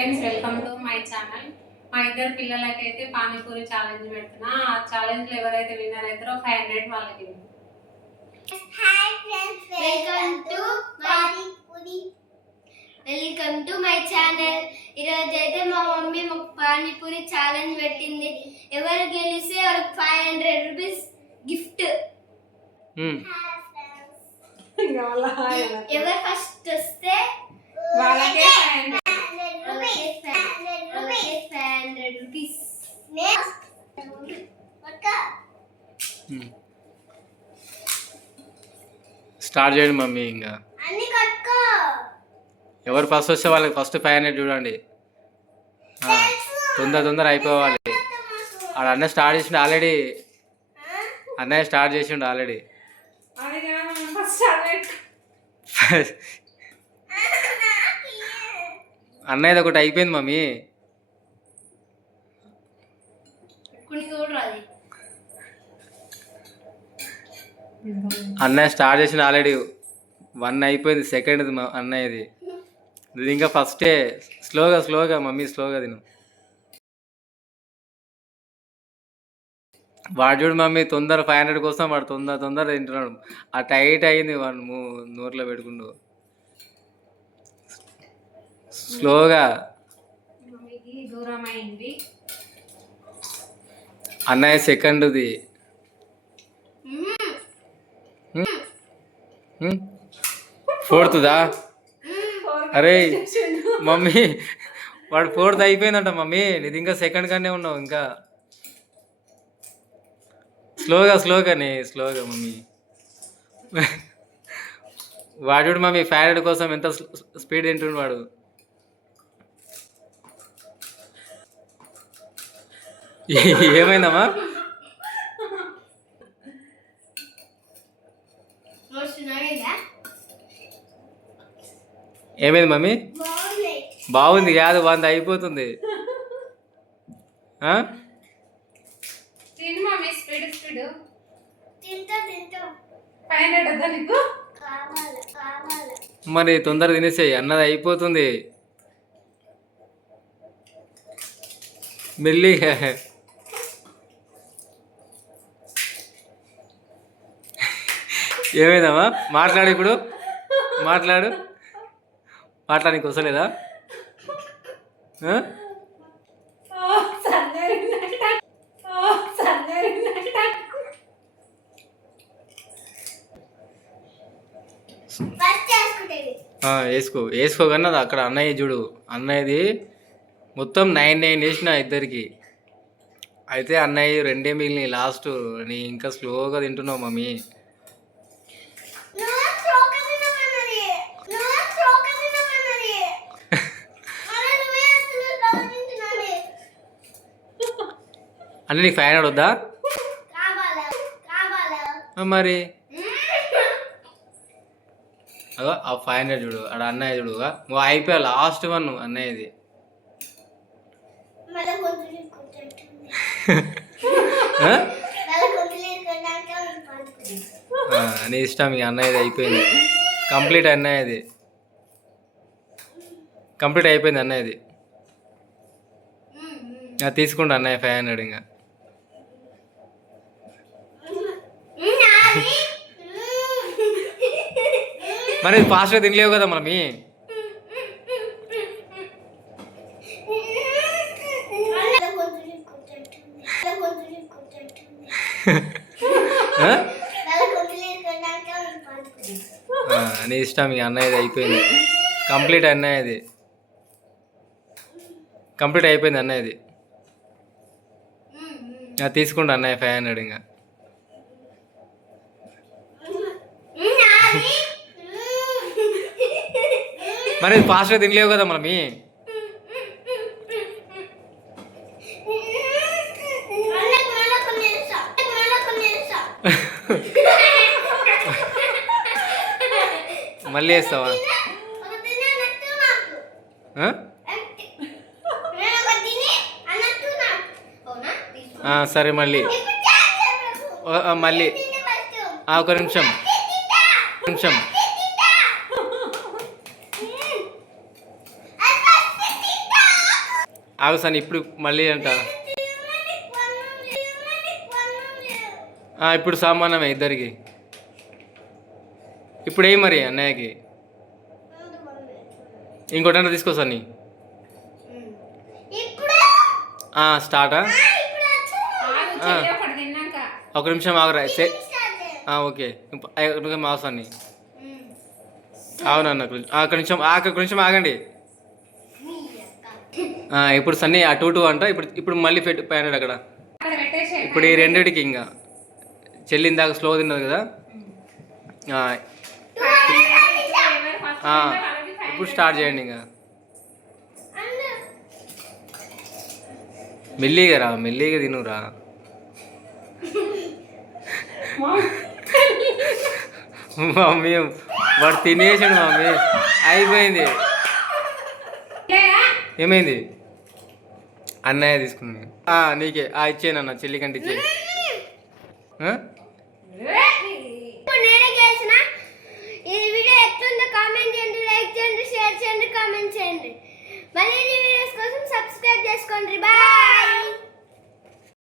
Friends, welcome to my channel. మా ఇద్దరు పిల్లలకైతే పానీపూరి ఛాలెంజ్ పెడుతున్నా. ఆ ఛాలెంజ్ లో ఎవరైతే విన్నర్ అవుతారో 500 వాళ్ళకి. Hi friends, welcome to my channel. ఈరోజు అయితే మా మమ్మీ మాకు పానీపూరి ఛాలెంజ్ పెట్టింది. ఎవరు గెలిస్తే వాళ్ళకి 500 రూపీస్ గిఫ్ట్. ఎవరు ఫస్ట్ వస్తే వాళ్ళకే 500 రూపీస్. స్టార్ట్ చేయండి మమ్మీ. ఇంకా ఎవరు ఫస్ట్ వస్తే వాళ్ళకి ఫస్ట్ 500 చూడండి. తొందర అయిపోవాలి. ఆడ అన్నయ్య స్టార్ట్ చేసిండు ఆల్రెడీ. ఆల్రెడీ అన్నయ్యది ఒకటి అయిపోయింది మమ్మీ. అన్నయ్య స్టార్ట్ చేసిన ఆల్రెడీ 1 అయిపోయింది. సెకండ్ అన్నయ్యది. ఇది ఇంకా ఫస్టే. స్లోగా మమ్మీ, స్లోగా తిను. వాడు చూడు మమ్మీ, తొందర 500 కోసం వాడు తొందర తింటున్నాడు. ఆ టైట్ అయింది వాడు నోట్లో పెట్టుకుంటూ. స్లోగా. దూరం అయింది అన్నయ్య సెకండ్ది. ఫోర్త్దా? అరే మమ్మీ, వాడు 4th అయిపోయిందంట మమ్మీ. ఇది ఇంకా సెకండ్ గానే ఉన్నావు. ఇంకా స్లోగా మమ్మీ. వాడు మమ్మీ 500 కోసం ఎంత స్పీడ్ తింటుండు వాడు. ఏమైందమ్మా? ఏమైంది మమ్మీ? బాగుంది కాదు, 100 అయిపోతుంది. మరి తొందర తినేసేయి, అన్నది అయిపోతుంది. మెల్లిగా. ఏమైందమ్మా? మాట్లాడు ఇప్పుడు. మాట్లాడానికి వస్తలేదా? వేసుకోకన్నా అక్కడ అన్నయ్య చూడు. అన్నయ్యది మొత్తం 9 వేసిన ఇద్దరికి. అయితే అన్నయ్య 2 మిగిలినాయి లాస్ట్. నీ ఇంకా స్లోగా తింటున్నావు మమ్మీ. అంటే నీకు 500 వద్దా మరి? అదో ఆ 500 చూడు. ఆడ అన్నయ్య చూడుగా. నువ్వు అయిపోయా లాస్ట్ 1 అన్నయ్యది. నీ ఇష్టం. ఇక అన్నయ్యది అయిపోయింది. కంప్లీట్ అయిపోయింది అన్నయ్యది. తీసుకుంటా అన్నయ్య 500. ఇంకా మరి ఫాస్ట్గా తినలేవు కదా మమ్మీ. నీ ఇష్టం. ఇక అన్నయ్యది అయిపోయింది. కంప్లీట్ అయిపోయింది అన్నయ్యది. తీసుకుంటా అన్నయ్య 500. ఇంకా మరి ఫాస్ట్గా తినలేవు కదా మమ్మీ. మళ్ళీ వేస్తావా? సరే మళ్ళీ ఒక నిమిషం. ఆగు సన్ని ఇప్పుడు మళ్ళీ అంట ఇప్పుడు సమానమే ఇద్దరికి. ఇప్పుడు ఏం మరి అన్నయ్యకి ఇంకోటి తీసుకో సన్ని. స్టార్టా? ఒకటి తిన్నాక ఒక నిమిషం ఆగురా. ఓకే మావు సన్ని. అవునన్న అక్కడ నిమిషం ఆగండి. ఇప్పుడు సన్ని ఆ 2 అంట. ఇప్పుడు మళ్ళీ పెట్టాడు అక్కడ. అక్కడ పెట్టేసేయ్. ఇప్పుడు ఈ రెండిటికి ఇంకా చెల్లి ఇందాక స్లో తిన్నది కదా. ఇప్పుడు స్టార్ట్ చేయండి ఇంకా. మెల్లిగా తినురా. మమ్మీ వాడు తినేసాడు మమ్మీ. అయిపోయింది. ఏమైంది? అన్నయ్య తీసుకున్నాను. నీకే ఇచ్చేనన్న చెల్లి కంటే ఇచ్చే. నేనే గెలిచిన. ఈ వీడియో ఎట్లుందో కామెంట్ చేయండి, లైక్ చేయండి, షేర్ చేయండి, కామెంట్ చేయండి. మళ్ళీ ఈ వీడియోస్ కోసం సబ్స్క్రైబ్ చేసుకోండి. బాయ్.